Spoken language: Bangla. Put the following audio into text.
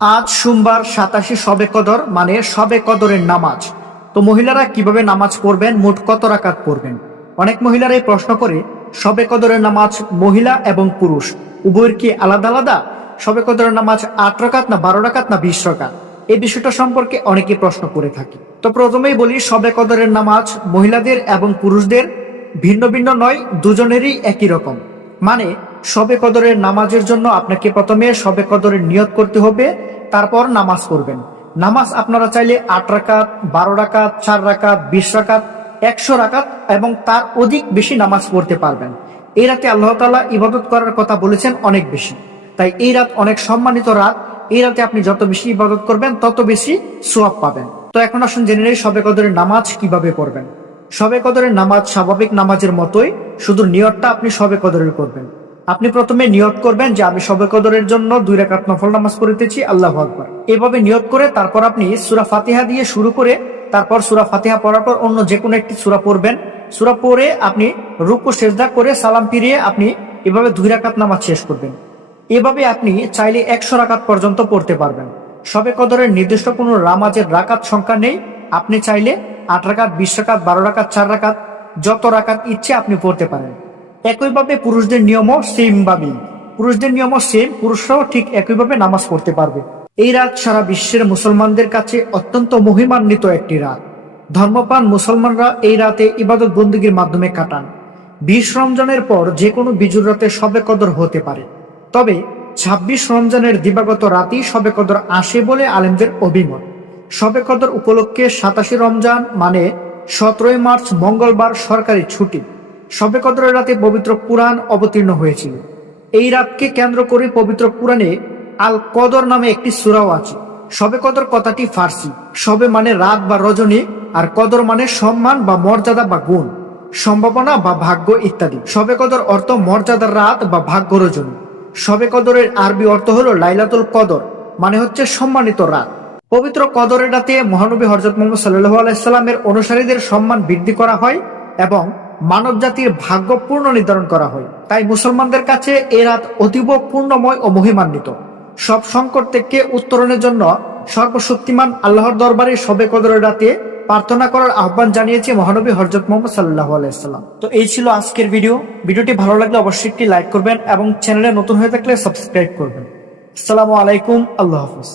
আজ সোমবার 27 শবে কদর মানে শবে কদরের নামাজ। তো মহিলারা কিভাবে নামাজ পড়বেন, মোট কত রাকাত পড়বেন? অনেক মহিলারাই প্রশ্ন করে শবে কদরের নামাজ মহিলা এবং পুরুষ উভয়ের কি আলাদা আলাদা? শবে কদরের নামাজ 8 রাকাত না 12 রাকাত না 20 রাকাত? এই বিষয়টা সম্পর্কে অনেকেই প্রশ্ন করে থাকে। তো প্রথমেই বলি, শবে কদরের নামাজ মহিলাদের এবং পুরুষদের ভিন্ন ভিন্ন নয়, দুজনেরই একই রকম। মানে শবে কদরের নামাজের জন্য আপনাকে প্রথমে শবে কদরের নিয়ত করতে হবে, তারপর নামাজ পড়বেন। নামাজ আপনারা চাইলে 8 রাকাত, 12 রাকাত, 4 রাকাত, 20 রাকাত, 100 রাকাত এবং তার অধিক বেশি নামাজ পড়তে পারবেন। এই রাতে আল্লাহ তাআলা ইবাদত করার কথা বলেছেন অনেক বেশি, তাই এই রাত অনেক সম্মানিত রাত। এই রাতে আপনি যত বেশি ইবাদত করবেন তত বেশি সওয়াব পাবেন। তো এখন আসুন জেনে নেই শবে কদরের নামাজ কিভাবে পড়বেন। শবে কদরের নামাজ স্বাভাবিক নামাজের মতোই, শুধু নিয়তটা আপনি শবে কদরের করবেন। আপনি প্রথমে নিয়ত করবেন যে আমি শবে কদরের জন্য 2 রাকাত নফল নামাজ পড়িতেছি, আল্লাহু আকবার। এভাবে নিয়ত করে তারপর আপনি সূরা ফাতিহা দিয়ে শুরু করে তারপর সূরা ফাতিহা পড়ার পর অন্য যে কোনো একটি সূরা পড়বেন। সূরা পড়ে আপনি রুকু সেজদা করে সালাম ফিরিয়ে আপনি এভাবে 2 রাকাত নামাজ শেষ করবেন। এভাবে আপনি চাইলে 100 রাকাত পর্যন্ত পড়তে পারবেন। শবে কদরের নির্দিষ্ট কোনো নামাজের রাকাত সংখ্যা নেই। আপনি চাইলে 8 রাকাত, 20 রাকাত, 12 রাকাত, 4 রাকাত, যত রাকাত ইচ্ছে আপনি পড়তে পারেন। একইভাবে পুরুষদের নিয়মও সেম ভাবেই, পুরুষরাও ঠিক একইভাবে নামাজ পড়তে পারবে। এই রাত সারা বিশ্বের মুসলমানদের কাছে অত্যন্ত মহিমান্বিত একটি রাত। ধর্মপ্রাণ মুসলমানরা এই রাতে ইবাদত বন্দেগীর মাধ্যমে কাটান। 20 রমজানের পর যে কোনো বিজুর রাতে শবে কদর হতে পারে, তবে 26 রমজানের দিবাগত রাতেই শবে কদর আসে বলে আলেমদের অভিমত। শবে কদর উপলক্ষে 27 রমজান মানে 17 মার্চ মঙ্গলবার সরকারি ছুটি। শবে কদরের রাতে পবিত্র কুরআন অবতীর্ণ হয়েছিল। এই রাতকে কেন্দ্র করে পবিত্র কুরআনে আল কদর নামে একটি সূরাও আছে। শবে কদর কথাটি ফার্সি। শবে মানে রাত বা রজনী, আর কদর মানে সম্মান বা মর্যাদা বা গুণ, সম্ভাবনা বা ভাগ্য ইত্যাদি। শবে কদর অর্থ মর্যাদার রাত বা ভাগ্য রজনী। শবে কদরের আরবি অর্থ হলো লাইলাতুল কদর, মানে হচ্ছে সম্মানিত রাত। পবিত্র কদরের রাতে মহানবী হযরত মুহাম্মদ সাল্লাল্লাহু আলাইহি সাল্লামের অনুসারীদের সম্মান বৃদ্ধি করা হয় এবং মানব জাতির ভাগ্য পূর্ণ নির্ধারণ করা হয়। তাই মুসলমানদের কাছে এই রাত অতীব পূর্ণময় ও মহিমান্বিত। সব সংকট থেকে উত্তরণের জন্য সর্বশক্তিমান আল্লাহর দরবারে শবে কদরের রাতে প্রার্থনা করার আহ্বান জানিয়েছে মহানবী হযরত মুহাম্মদ সাল্লাল্লাহু আলাইহি সাল্লাম। তো এই ছিল আজকের ভিডিওটি ভালো লাগলে অবশ্যই একটি লাইক করবেন এবং চ্যানেলে নতুন হয়ে থাকলে সাবস্ক্রাইব করবেন। আসসালামু আলাইকুম, আল্লাহ হাফেজ।